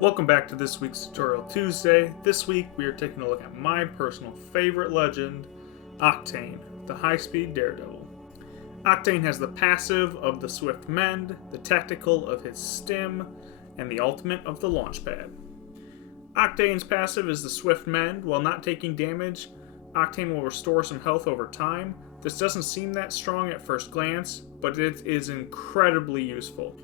Welcome back to this week's Tutorial Tuesday. This week we are taking a look at my personal favorite legend, Octane, the high-speed daredevil. Octane has the passive of the Swift Mend, the tactical of his Stim, and the ultimate of the Launchpad. Octane's passive is the Swift Mend. While not taking damage, Octane will restore some health over time. This doesn't seem that strong at first glance, but it is incredibly useful.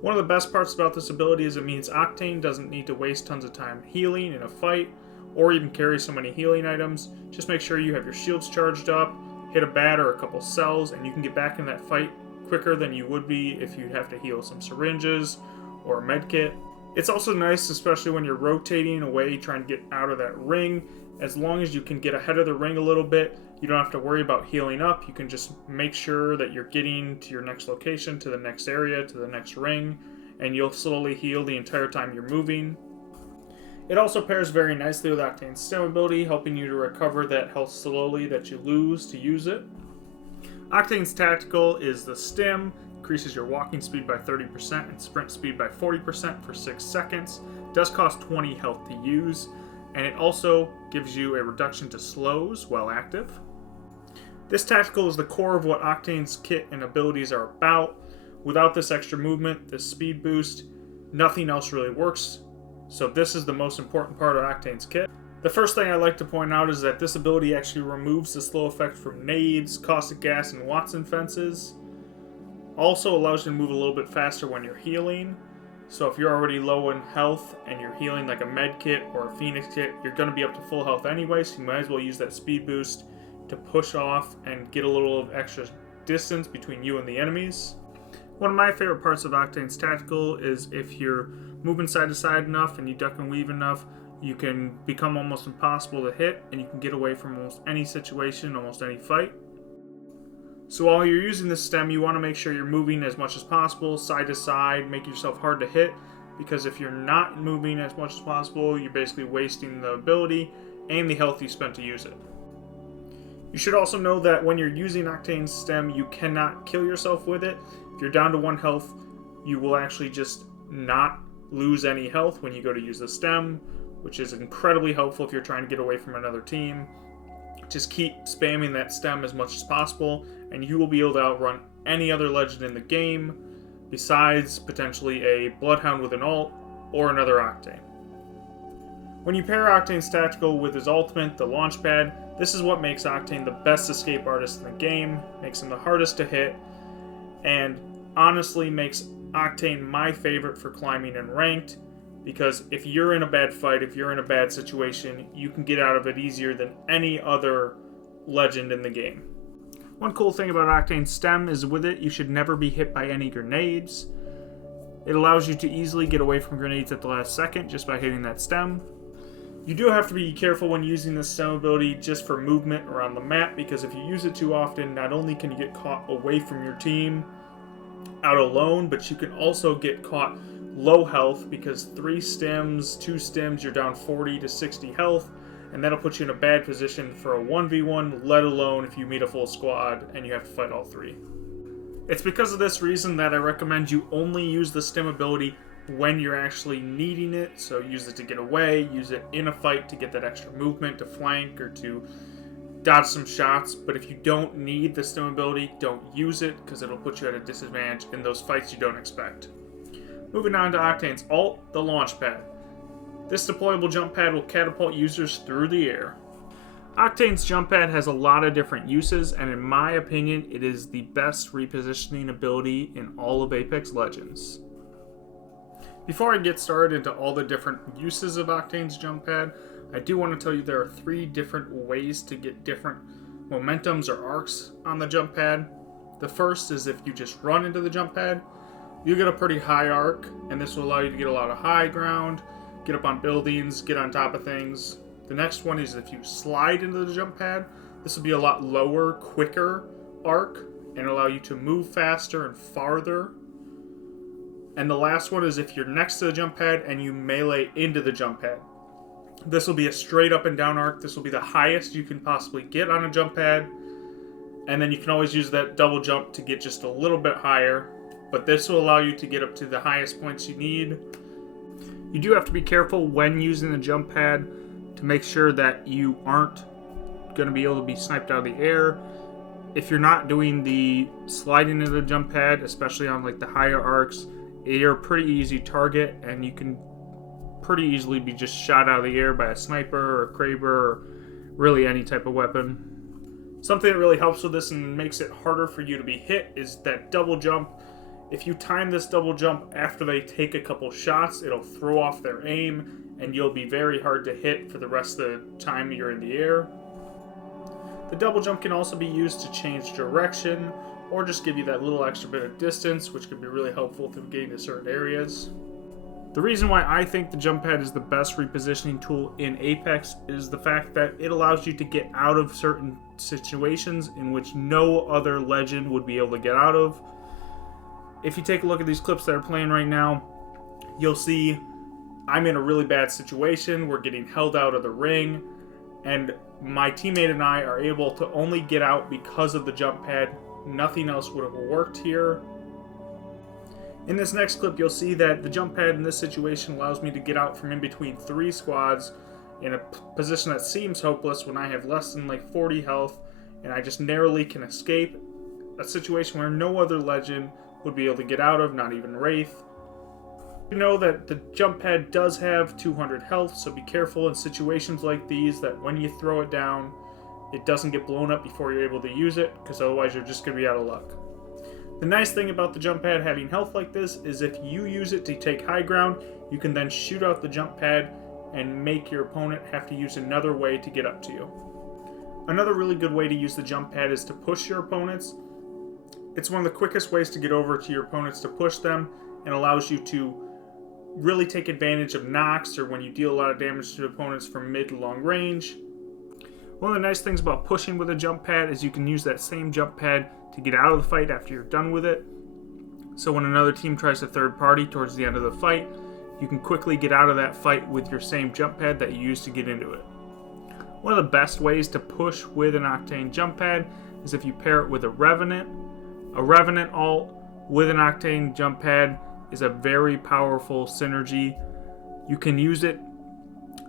One of the best parts about this ability is it means Octane doesn't need to waste tons of time healing in a fight, or even carry so many healing items. Just make sure you have your shields charged up, hit a bat or a couple cells, and you can get back in that fight quicker than you would be if you'd have to heal some syringes or a medkit. It's also nice, especially when you're rotating away trying to get out of that ring. As long as you can get ahead of the ring a little bit, you don't have to worry about healing up. You can just make sure that you're getting to your next location, to the next area, to the next ring, and you'll slowly heal the entire time you're moving. It also pairs very nicely with Octane's Stim ability, helping you to recover that health slowly that you lose to use it. Octane's tactical is the Stim, increases your walking speed by 30% and sprint speed by 40% for 6 seconds. It does cost 20 health to use, and it also gives you a reduction to slows while active. This tactical is the core of what Octane's kit and abilities are about. Without this extra movement, this speed boost, nothing else really works. So this is the most important part of Octane's kit. The first thing I'd like to point out is that this ability actually removes the slow effect from nades, caustic gas, and Watson fences. Also allows you to move a little bit faster when you're healing. So if you're already low in health and you're healing like a med kit or a phoenix kit, you're going to be up to full health anyway, so you might as well use that speed boost to push off and get a little of extra distance between you and the enemies. One of my favorite parts of Octane's tactical is if you're moving side to side enough and you duck and weave enough, you can become almost impossible to hit and you can get away from almost any situation, almost any fight. So while you're using this stem, you want to make sure you're moving as much as possible, side to side, make yourself hard to hit, because if you're not moving as much as possible, you're basically wasting the ability and the health you spent to use it. You should also know that when you're using Octane's stem, you cannot kill yourself with it. If you're down to 1 health, you will actually just not lose any health when you go to use the stem, which is incredibly helpful if you're trying to get away from another team. Just keep spamming that stem as much as possible, and you will be able to outrun any other legend in the game, besides potentially a Bloodhound with an ult, or another Octane. When you pair Octane's tactical with his ultimate, the Launchpad, this is what makes Octane the best escape artist in the game, makes him the hardest to hit, and honestly makes Octane my favorite for climbing and ranked, because if you're in a bad fight, if you're in a bad situation, you can get out of it easier than any other legend in the game. One cool thing about Octane's stem is with it, you should never be hit by any grenades. It allows you to easily get away from grenades at the last second just by hitting that stem. You do have to be careful when using this stem ability just for movement around the map, because if you use it too often, not only can you get caught away from your team out alone, but you can also get caught low health, because 3 stems, 2 stems, you're down 40 to 60 health, and that'll put you in a bad position for a 1v1, let alone if you meet a full squad and you have to fight all 3. It's because of this reason that I recommend you only use the stem ability when you're actually needing it. So use it to get away, use it in a fight to get that extra movement, to flank, or to dodge some shots. But if you don't need the stem ability, don't use it, because it'll put you at a disadvantage in those fights you don't expect. Moving on to Octane's ult, the Launchpad. This deployable jump pad will catapult users through the air. Octane's jump pad has a lot of different uses, and in my opinion, it is the best repositioning ability in all of Apex Legends. Before I get started into all the different uses of Octane's jump pad, I do want to tell you there are 3 different ways to get different momentums or arcs on the jump pad. The first is if you just run into the jump pad, you get a pretty high arc, and this will allow you to get a lot of high ground, get up on buildings, get on top of things. The next one is if you slide into the jump pad, this will be a lot lower, quicker arc, and allow you to move faster and farther. And the last one is if you're next to the jump pad and you melee into the jump pad. This will be a straight up and down arc. This will be the highest you can possibly get on a jump pad. And then you can always use that double jump to get just a little bit higher. But this will allow you to get up to the highest points you need. You do have to be careful when using the jump pad to make sure that you aren't going to be able to be sniped out of the air. If you're not doing the sliding into the jump pad, especially on like the higher arcs, you're a pretty easy target and you can pretty easily be just shot out of the air by a sniper or a Kraber or really any type of weapon. Something that really helps with this and makes it harder for you to be hit is that double jump. If you time this double jump after they take a couple shots, it'll throw off their aim and you'll be very hard to hit for the rest of the time you're in the air. The double jump can also be used to change direction or just give you that little extra bit of distance, which can be really helpful through getting to certain areas. The reason why I think the jump pad is the best repositioning tool in Apex is the fact that it allows you to get out of certain situations in which no other legend would be able to get out of. If you take a look at these clips that are playing right now, you'll see I'm in a really bad situation. We're getting held out of the ring, and my teammate and I are able to only get out because of the jump pad. Nothing else would have worked here. In this next clip, you'll see that the jump pad in this situation allows me to get out from in between 3 squads in a position that seems hopeless when I have less than like 40 health, and I just narrowly can escape a situation where no other legend would be able to get out of, not even Wraith. You know that the jump pad does have 200 health, so be careful in situations like these that when you throw it down, it doesn't get blown up before you're able to use it, because otherwise you're just going to be out of luck. The nice thing about the jump pad having health like this is if you use it to take high ground, you can then shoot out the jump pad and make your opponent have to use another way to get up to you. Another really good way to use the jump pad is to push your opponents. It's one of the quickest ways to get over to your opponents to push them, and allows you to really take advantage of knocks or when you deal a lot of damage to opponents from mid to long range. One of the nice things about pushing with a jump pad is you can use that same jump pad to get out of the fight after you're done with it. So when another team tries to third party towards the end of the fight, you can quickly get out of that fight with your same jump pad that you used to get into it. One of the best ways to push with an Octane jump pad is if you pair it with a Revenant. A Revenant ult with an Octane jump pad is a very powerful synergy. You can use it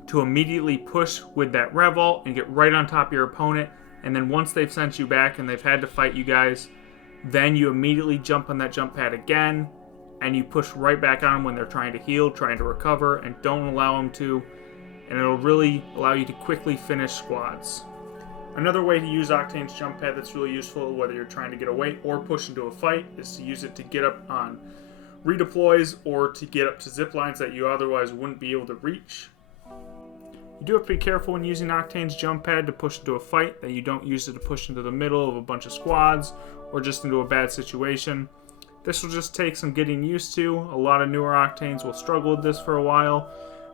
to immediately push with that Rev ult and get right on top of your opponent, and then once they've sent you back and they've had to fight you guys, then you immediately jump on that jump pad again and you push right back on them when they're trying to heal, trying to recover, and don't allow them to, and it'll really allow you to quickly finish squads. Another way to use Octane's jump pad that's really useful, whether you're trying to get away or push into a fight, is to use it to get up on redeploys or to get up to zip lines that you otherwise wouldn't be able to reach. You do have to be careful when using Octane's jump pad to push into a fight, that you don't use it to push into the middle of a bunch of squads or just into a bad situation. This will just take some getting used to. A lot of newer Octanes will struggle with this for a while,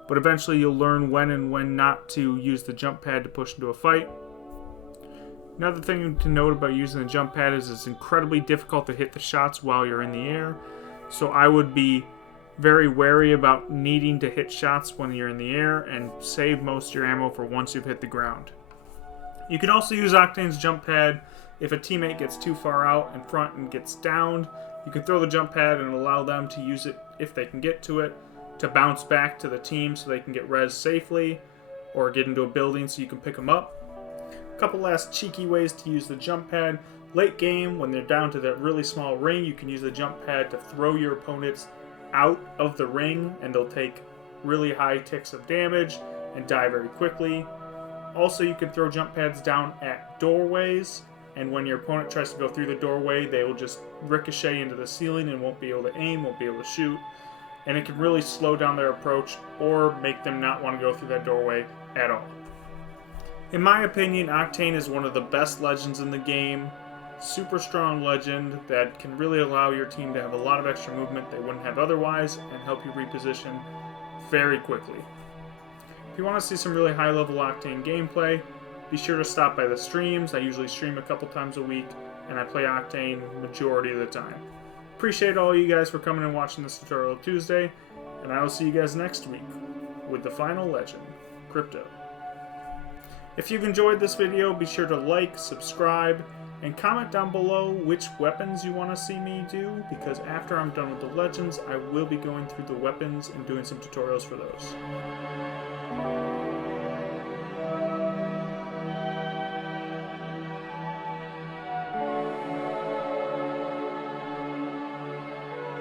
but eventually you'll learn when and when not to use the jump pad to push into a fight. Another thing to note about using the jump pad is it's incredibly difficult to hit the shots while you're in the air, so I would be very wary about needing to hit shots when you're in the air and save most of your ammo for once you've hit the ground. You can also use Octane's jump pad if a teammate gets too far out in front and gets downed. You can throw the jump pad and allow them to use it, if they can get to it, to bounce back to the team so they can get res safely or get into a building so you can pick them up. A couple last cheeky ways to use the jump pad. Late game, when they're down to that really small ring, you can use the jump pad to throw your opponents out of the ring, and they'll take really high ticks of damage and die very quickly. Also, you can throw jump pads down at doorways, and when your opponent tries to go through the doorway, they will just ricochet into the ceiling and won't be able to aim, won't be able to shoot, and it can really slow down their approach or make them not want to go through that doorway at all. In my opinion, Octane is one of the best legends in the game. Super strong legend that can really allow your team to have a lot of extra movement they wouldn't have otherwise and help you reposition very quickly. If you want to see some really high level Octane gameplay, be sure to stop by the streams. I usually stream a couple times a week and I play Octane majority of the time. Appreciate all you guys for coming and watching this tutorial Tuesday, and I will see you guys next week with the final legend, Crypto. If you've enjoyed this video, be sure to like, subscribe, And comment down below which weapons you want to see me do, because after I'm done with the legends, I will be going through the weapons and doing some tutorials for those.